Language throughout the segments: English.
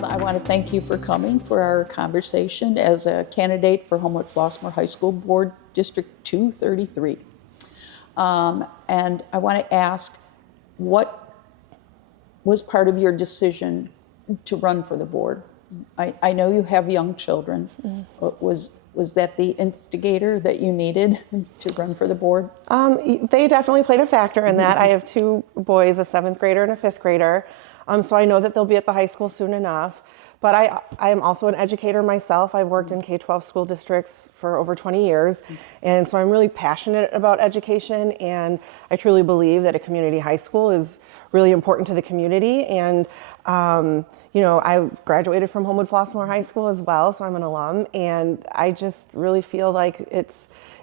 I want to thank you for coming for our conversation as a candidate for Homewood-Flossmoor High School Board District 233. And I want to ask, what was part of your decision to run for the board? I know you have young children. Was that the instigator that you needed to run for the board? They definitely played a factor in that. I have two boys, a 7th grader and a 5th grader. So I know that they'll be at the high school soon enough. But I am also an educator myself. I've worked in K-12 school districts for over 20 years. And so I'm really passionate about education. And I truly believe that a community high school is really important to the community. And, you know, I graduated from Homewood-Flossmoor High School as well, so I'm an alum. And I just really feel like it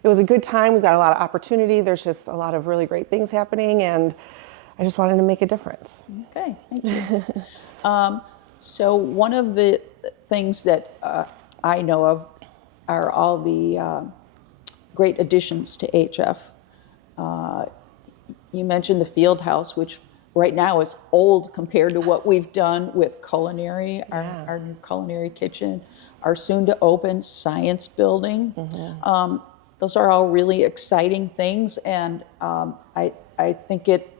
was a good time. We've got a lot of opportunity. There's just a lot of really great things happening. And I just wanted to make a difference. Okay, thank you. So one of the things that I know of are all the great additions to HF. You mentioned the field house, which right now is old compared to what we've done with culinary, our new culinary kitchen, our soon to open science building. Those are all really exciting things, and I think it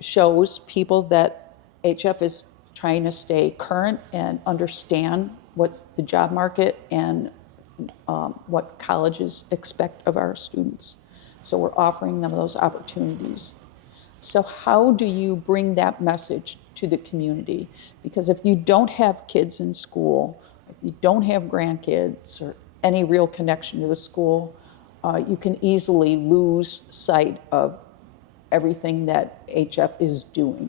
shows people that HF is trying to stay current and understand what's the job market and what colleges expect of our students. So we're offering them those opportunities. So how do you bring that message to the community? Because if you don't have kids in school, if you don't have grandkids or any real connection to the school, you can easily lose sight of everything that HF is doing.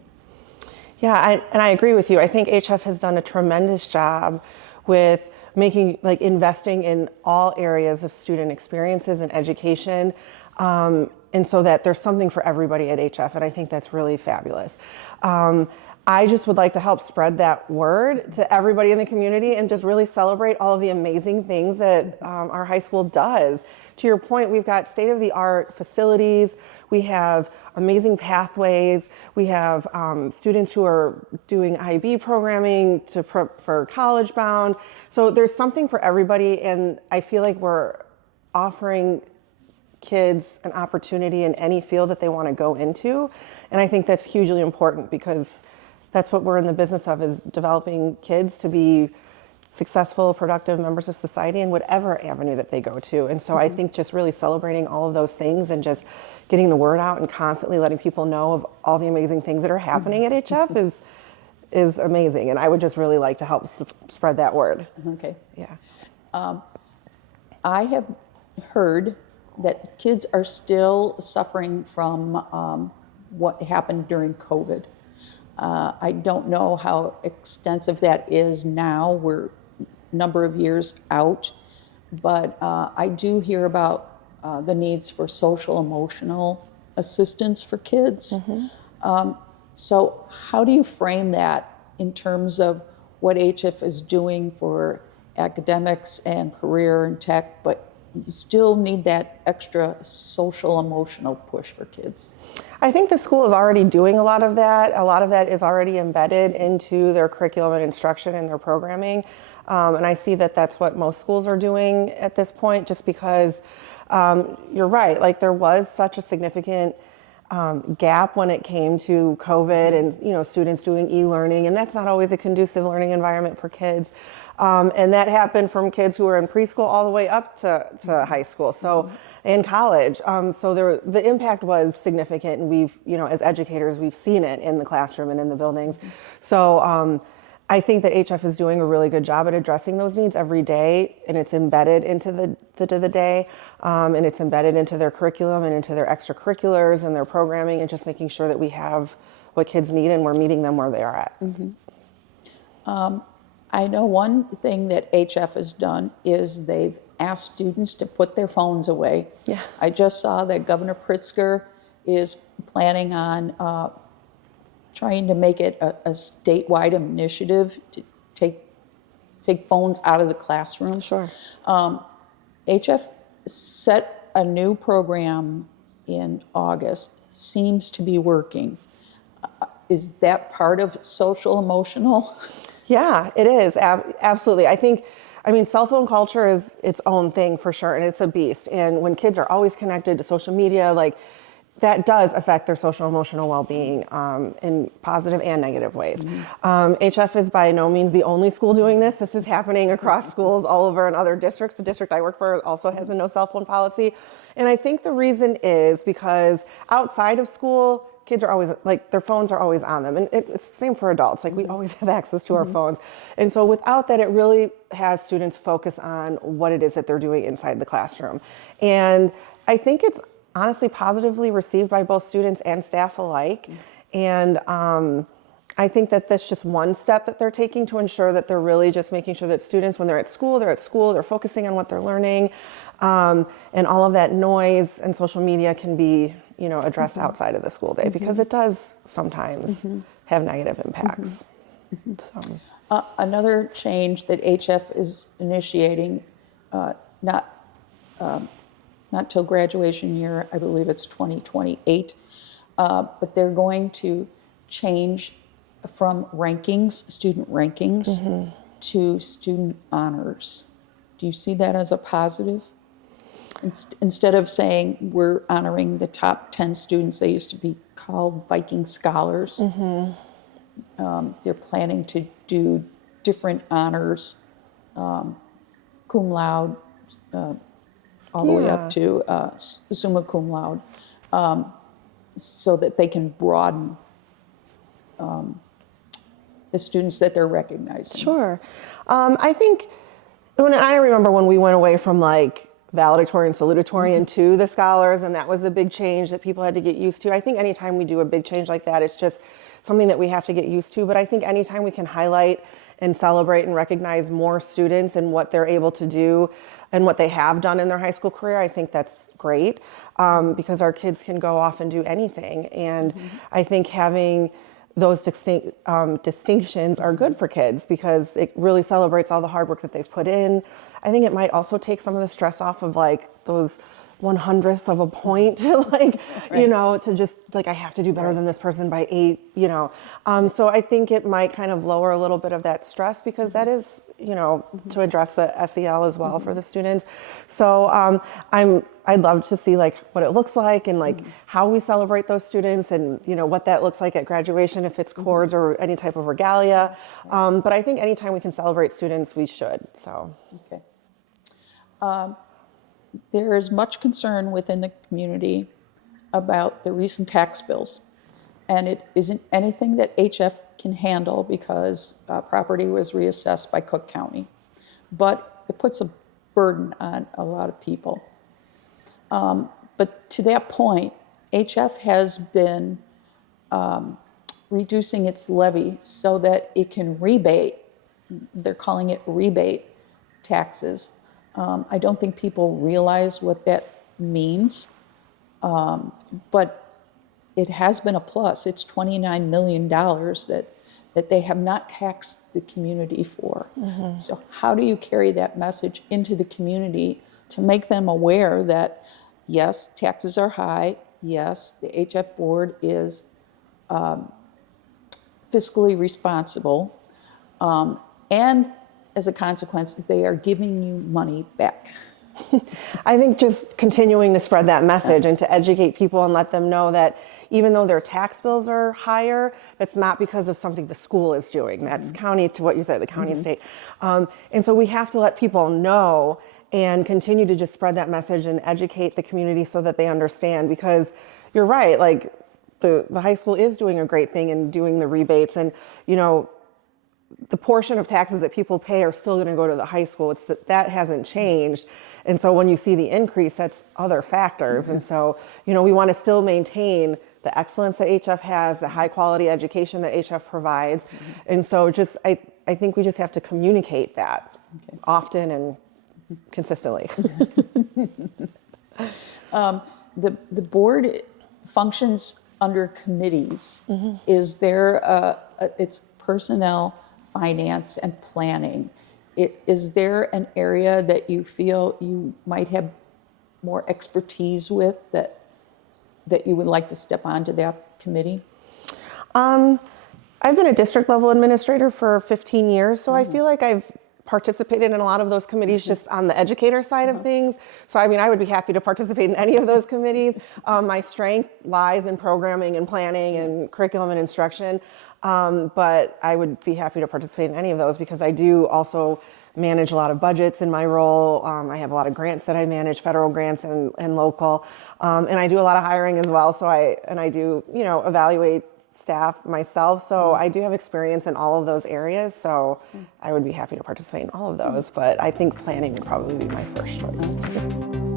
Yeah, and I agree with you. I think HF has done a tremendous job with investing in all areas of student experiences and education, and so that there's something for everybody at HF, and I think that's really fabulous. I just would like to help spread that word to everybody in the community and just really celebrate all of the amazing things that our high school does. To your point, we've got state-of-the-art facilities. We have amazing pathways. We have students who are doing IB programming for college bound. So there's something for everybody, and I feel like we're offering kids an opportunity in any field that they want to go into. And I think that's hugely important because that's what we're in the business of, is developing kids to be successful, productive members of society in whatever avenue that they go to. And so I think just really celebrating all of those things and just getting the word out and constantly letting people know of all the amazing things that are happening at HF is amazing. And I would just really like to help spread that word. Okay. Yeah. I have heard that kids are still suffering from what happened during COVID. I don't know how extensive that is now. We're a number of years out, but I do hear about the needs for social emotional assistance for kids. So how do you frame that in terms of what HF is doing for academics and career and tech, but you still need that extra social emotional push for kids? I think the school is already doing a lot of that. A lot of that is already embedded into their curriculum and instruction and their programming. And I see that that's what most schools are doing at this point, just because you're right, like there was such a significant gap when it came to COVID and students doing e-learning, and that's not always a conducive learning environment for kids. And that happened from kids who were in preschool all the way up to high school, so and college. So the impact was significant, and we've, as educators, we've seen it in the classroom and in the buildings. So I think that HF is doing a really good job at addressing those needs every day, and it's embedded into the day, and it's embedded into their curriculum and into their extracurriculars and their programming, and just making sure that we have what kids need and we're meeting them where they are at. I know one thing that HF has done is they've asked students to put their phones away. Yeah. I just saw that Governor Pritzker is planning on trying to make it a statewide initiative to take phones out of the classrooms. Sure. HF set a new program in August, seems to be working. Is that part of social emotional? Yeah, it is. Absolutely. I mean, cell phone culture is its own thing for sure, and it's a beast. And when kids are always connected to social media, like that does affect their social emotional well-being in positive and negative ways. HF is by no means the only school doing this. This is happening across schools all over in other districts. The district I work for also has a no cell phone policy. And I think the reason is because outside of school, kids are always, like, their phones are always on them. And it's the same for adults. Like, we always have access to our phones. And so without that, it really has students focus on what it is that they're doing inside the classroom. And I think it's honestly positively received by both students and staff alike. And I think that that's just one step that they're taking to ensure that they're really just making sure that students, when they're at school, they're focusing on what they're learning. And all of that noise and social media can be, addressed outside of the school day, because it does sometimes have negative impacts. So. Another change that HF is initiating, not till graduation year, I believe it's 2028, but they're going to change from rankings, student rankings, to student honors. Do you see that as a positive? Instead of saying we're honoring the top 10 students, they used to be called Viking scholars. They're planning to do different honors, cum laude, all the way up to summa cum laude, so that they can broaden the students that they're recognizing. Sure. I think, I remember when we went away from like valedictorian, salutatorian to the scholars, and that was a big change that people had to get used to. I think anytime we do a big change like that, it's just something that we have to get used to. But I think anytime we can highlight and celebrate and recognize more students and what they're able to do and what they have done in their high school career, I think that's great, because our kids can go off and do anything. And I think having those distinctions are good for kids, because it really celebrates all the hard work that they've put in. I think it might also take some of the stress off of like those 1/100th of a point, like, to just like, I have to do better than this person by 8, So I think it might kind of lower a little bit of that stress, because that is, to address the SEL as well for the students. So I'd love to see like what it looks like, and like how we celebrate those students, and what that looks like at graduation, if it's cords or any type of regalia. But I think anytime we can celebrate students, we should. So. Okay. There is much concern within the community about the recent tax bills, and it isn't anything that HF can handle, because property was reassessed by Cook County. But it puts a burden on a lot of people. But to that point, HF has been reducing its levy so that it can rebate, they're calling it rebate taxes. I don't think people realize what that means, but it has been a plus. It's $29 million that they have not taxed the community for. So how do you carry that message into the community to make them aware that, yes, taxes are high, yes, the HF board is fiscally responsible, and as a consequence, they are giving you money back? I think just continuing to spread that message and to educate people and let them know that even though their tax bills are higher, that's not because of something the school is doing. That's county, to what you said, the county and state. And so we have to let people know and continue to just spread that message and educate the community so that they understand, because you're right, like the high school is doing a great thing and doing the rebates, and the portion of taxes that people pay are still going to go to the high school. It's that hasn't changed. And so when you see the increase, that's other factors. And so, we want to still maintain the excellence that HF has, the high quality education that HF provides. And so I think we just have to communicate that often and consistently. The board functions under committees. Is there, it's personnel, finance, and planning. Is there an area that you feel you might have more expertise with that you would like to step onto that committee? I've been a district level administrator for 15 years, so I feel like I've participated in a lot of those committees just on the educator side of things. So I mean, I would be happy to participate in any of those committees. My strength lies in programming and planning and curriculum and instruction, but I would be happy to participate in any of those because I do also manage a lot of budgets in my role. I have a lot of grants that I manage, federal grants and local, and I do a lot of hiring as well. So I do, evaluate staff myself. So I do have experience in all of those areas. So I would be happy to participate in all of those, but I think planning would probably be my first choice.